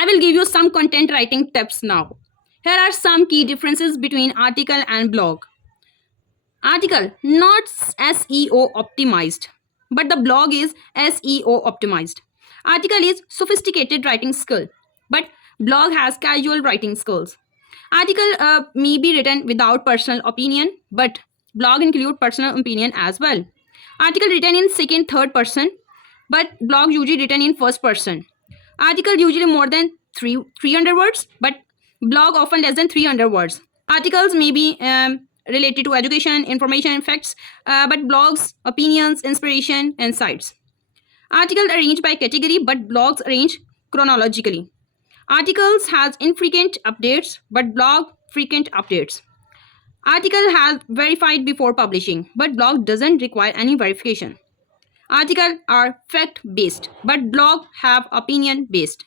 I will give you some content writing tips now. Here are some key differences between article and blog. Article not SEO optimized, but the blog is SEO optimized. Article is sophisticated writing skill, but blog has casual writing skills. Article may be written without personal opinion, but blog include personal opinion as well. Article written in second, third person, but blog usually written in first person. Article usually more than 300 words, but blog often less than 300 words. Articles may be related to education, information, and facts, but blogs, opinions, inspiration, insights. Article arranged by category, but blogs arranged chronologically. Articles has infrequent updates, but blog frequent updates. Article has verified before publishing, but blog doesn't require any verification. Article are fact based, but blog have opinion based.